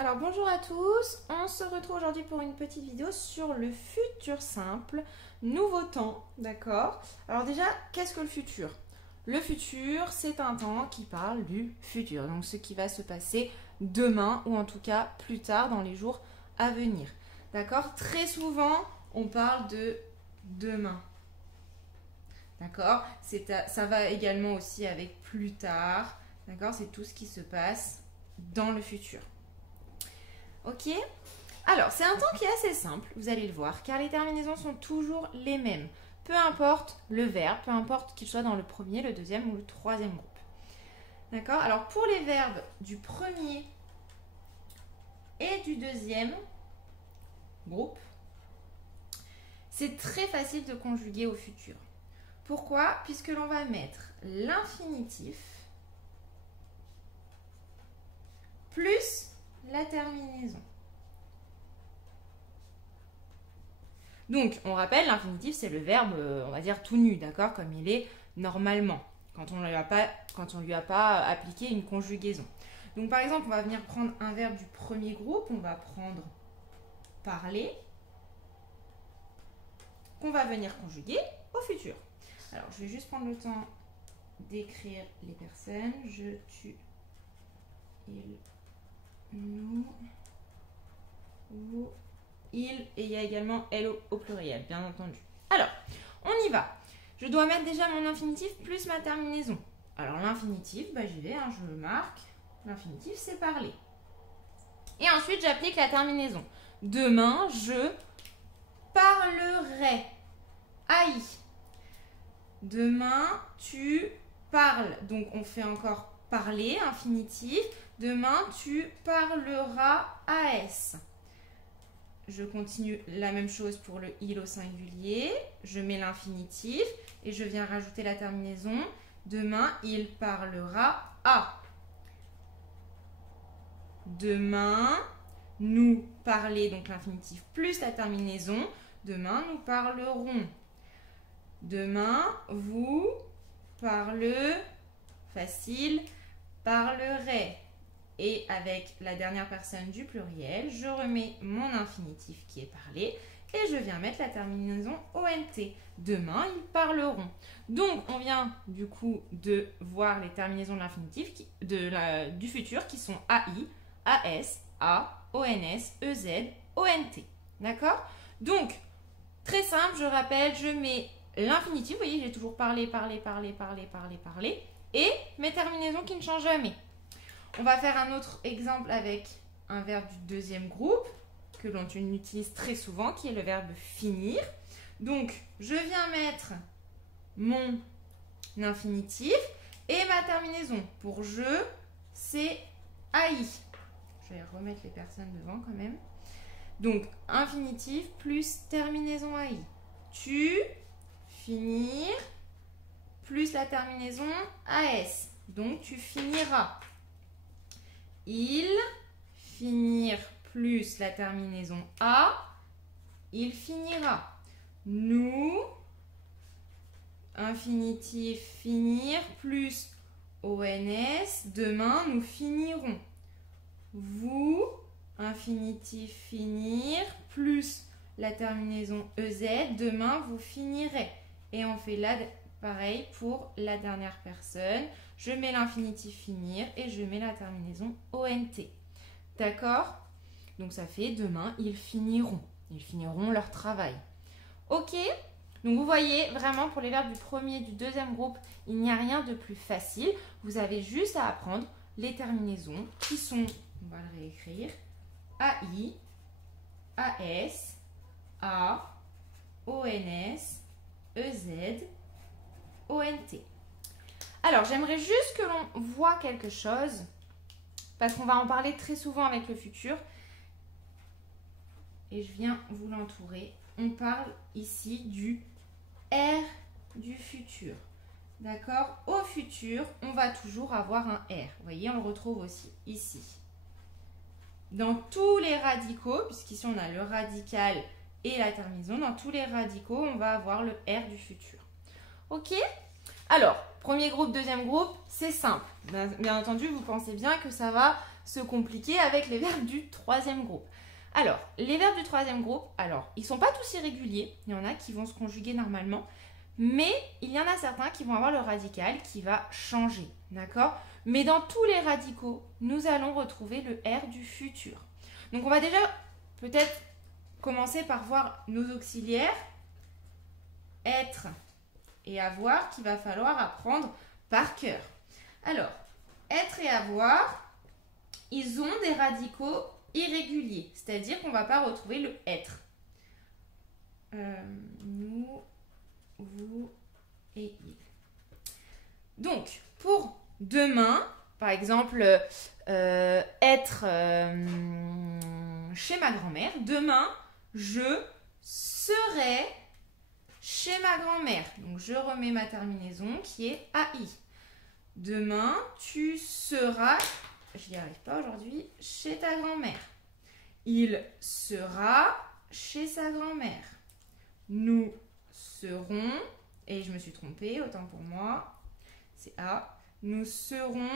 Alors bonjour à tous, on se retrouve aujourd'hui pour une petite vidéo sur le futur simple, nouveau temps, d'accord? Alors déjà, qu'est-ce que le futur? Le futur, c'est un temps qui parle du futur, donc ce qui va se passer demain ou en tout cas plus tard dans les jours à venir, d'accord? Très souvent, on parle de demain, d'accord? Ça va également aussi avec plus tard, d'accord? C'est tout ce qui se passe dans le futur. Ok? Alors, c'est un temps qui est assez simple, vous allez le voir, car les terminaisons sont toujours les mêmes. Peu importe le verbe, peu importe qu'il soit dans le premier, le deuxième ou le troisième groupe. D'accord? Alors, pour les verbes du premier et du deuxième groupe, c'est très facile de conjuguer au futur. Pourquoi? Puisque l'on va mettre l'infinitif plus la terminaison. Donc, on rappelle, l'infinitif, c'est le verbe, on va dire, tout nu, d'accord? Comme il est normalement, quand on lui a pas appliqué une conjugaison. Donc, par exemple, on va venir prendre un verbe du premier groupe, on va prendre parler, qu'on va venir conjuguer au futur. Alors, je vais juste prendre le temps d'écrire les personnes. Je, tu, il, nous, vous, il, et il y a également elle au pluriel, bien entendu. Alors, on y va. Je dois mettre déjà mon infinitif plus ma terminaison. Alors, l'infinitif, j'y vais, je marque. L'infinitif, c'est parler. Et ensuite, j'applique la terminaison. Demain, je parlerai. Aïe. Demain, tu parles. Donc, on fait encore parler, infinitif. Demain, tu parleras AS. Je continue la même chose pour le il au singulier. Je mets l'infinitif et je viens rajouter la terminaison. Demain, il parlera à. Demain, nous parler, donc l'infinitif plus la terminaison. Demain, nous parlerons. Demain, vous parlerez. Et avec la dernière personne du pluriel, je remets mon infinitif qui est parlé et je viens mettre la terminaison ONT. Demain, ils parleront. Donc, on vient du coup de voir les terminaisons de l'infinitif du futur qui sont AI, AS, A, ONS, EZ, ONT. D'accord? Donc, très simple, je rappelle, je mets l'infinitif. Vous voyez, j'ai toujours parlé, et mes terminaisons qui ne changent jamais. On va faire un autre exemple avec un verbe du deuxième groupe que l'on utilise très souvent, qui est le verbe finir. Donc, je viens mettre mon infinitif et ma terminaison. Pour je, c'est AI. Je vais remettre les personnes devant quand même. Donc, infinitif plus terminaison AI. Tu, finir, plus la terminaison AS. Donc, tu finiras. Il, finir plus la terminaison A, il finira. Nous, infinitif finir plus ONS, demain nous finirons. Vous, infinitif finir plus la terminaison EZ, demain vous finirez. Et on fait là pareil pour la dernière personne. Je mets l'infinitif finir et je mets la terminaison ONT. D'accord? Donc ça fait demain, ils finiront. Ils finiront leur travail. Ok? Donc vous voyez, vraiment pour les verbes du premier et du deuxième groupe, il n'y a rien de plus facile. Vous avez juste à apprendre les terminaisons qui sont, on va le réécrire, AI, AS, A, ONS, EZ, ONT. Alors, j'aimerais juste que l'on voit quelque chose, parce qu'on va en parler très souvent avec le futur. Et je viens vous l'entourer. On parle ici du R du futur. D'accord? Au futur, on va toujours avoir un R. Vous voyez, on le retrouve aussi ici. Dans tous les radicaux, puisqu'ici on a le radical et la terminaison, dans tous les radicaux, on va avoir le R du futur. Ok? Alors, premier groupe, deuxième groupe, c'est simple. Bien entendu, vous pensez bien que ça va se compliquer avec les verbes du troisième groupe. Alors, les verbes du troisième groupe, alors, ils ne sont pas tous irréguliers. Il y en a qui vont se conjuguer normalement. Mais il y en a certains qui vont avoir le radical qui va changer. D'accord? Mais dans tous les radicaux, nous allons retrouver le R du futur. Donc, on va déjà peut-être commencer par voir nos auxiliaires. Être et avoir qu'il va falloir apprendre par cœur. Alors, être et avoir, ils ont des radicaux irréguliers, c'est-à-dire qu'on ne va pas retrouver le être. Nous, vous et il. Donc, pour demain, par exemple, être chez ma grand-mère, demain, je serai chez ma grand-mère. Donc, je remets ma terminaison qui est AI. Demain, tu seras, je n'y arrive pas aujourd'hui, chez ta grand-mère. Il sera chez sa grand-mère. Nous serons, et je me suis trompée, autant pour moi, c'est A. Nous serons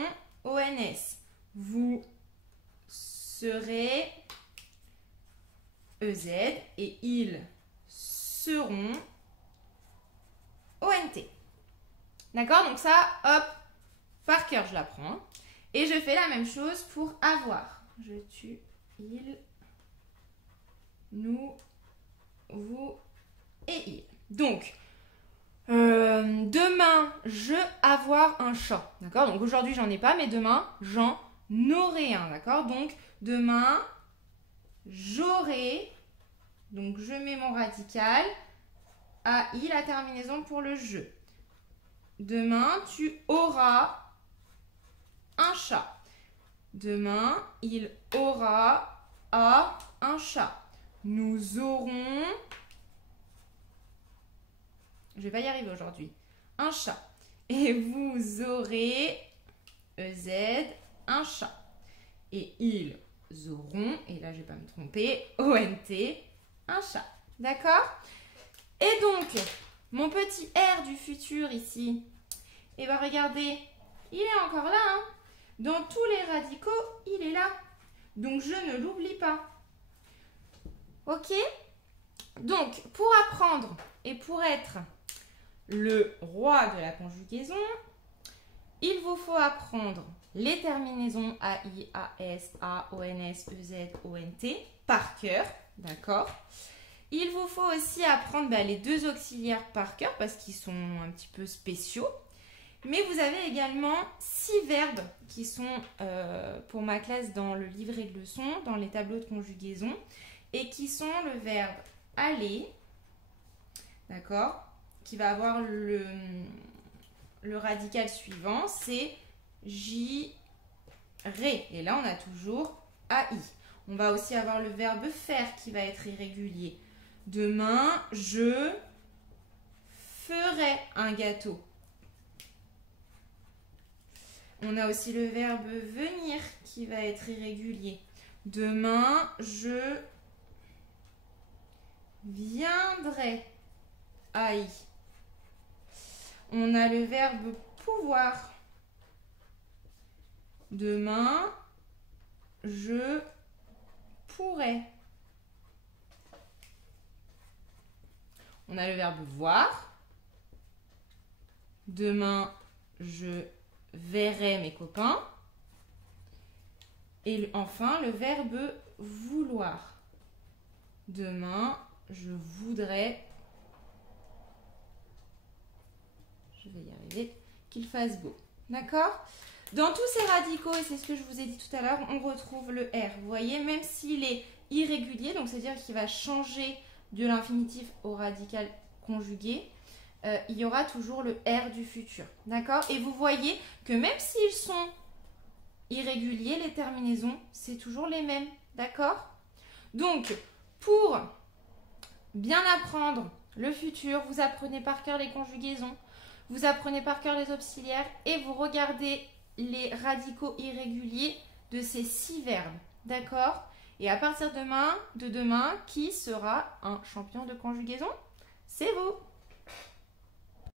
ONS. Vous serez EZ et ils seront ONT. D'accord? Donc ça, hop, par cœur, je l'apprends. Et je fais la même chose pour avoir. Je, tu, il, nous, vous et il. Donc, demain, je avoir un chat. D'accord? Donc aujourd'hui, j'en ai pas, mais demain, j'en aurai un. D'accord? Donc, demain, j'aurai. Donc, je mets mon radical. AI, la terminaison pour le je. Demain, tu auras un chat. Demain, il aura un chat. Nous aurons, je vais pas y arriver aujourd'hui, un chat. Et vous aurez, EZ, un chat. Et ils auront, et là je vais pas me tromper, ONT, un chat. D'accord? Et donc, mon petit R du futur ici, et bien regardez, il est encore là. Hein. Dans tous les radicaux, il est là. Donc, je ne l'oublie pas. Ok? Donc, pour apprendre et pour être le roi de la conjugaison, il vous faut apprendre les terminaisons AI, AS, A, ONS, EZ, ONT par cœur. D'accord? Il vous faut aussi apprendre les deux auxiliaires par cœur parce qu'ils sont un petit peu spéciaux. Mais vous avez également 6 verbes qui sont pour ma classe dans le livret de leçons, dans les tableaux de conjugaison, et qui sont le verbe aller, d'accord, qui va avoir le radical suivant, c'est j'irai. Et là, on a toujours AI. On va aussi avoir le verbe faire qui va être irrégulier. Demain, je ferai un gâteau. On a aussi le verbe venir qui va être irrégulier. Demain, je viendrai. Aïe. On a le verbe pouvoir. Demain, je pourrai. On a le verbe voir. Demain, je verrai mes copains. Et enfin, le verbe vouloir. Demain, je voudrais, je vais y arriver, qu'il fasse beau. D'accord? Dans tous ces radicaux, et c'est ce que je vous ai dit tout à l'heure, on retrouve le R. Vous voyez, même s'il est irrégulier, donc c'est-à-dire qu'il va changer de l'infinitif au radical conjugué, il y aura toujours le R du futur. D'accord? Et vous voyez que même s'ils sont irréguliers, les terminaisons, c'est toujours les mêmes. D'accord? Donc, pour bien apprendre le futur, vous apprenez par cœur les conjugaisons, vous apprenez par cœur les auxiliaires et vous regardez les radicaux irréguliers de ces 6 verbes. D'accord? Et à partir de demain, qui sera un champion de conjugaison? C'est vous!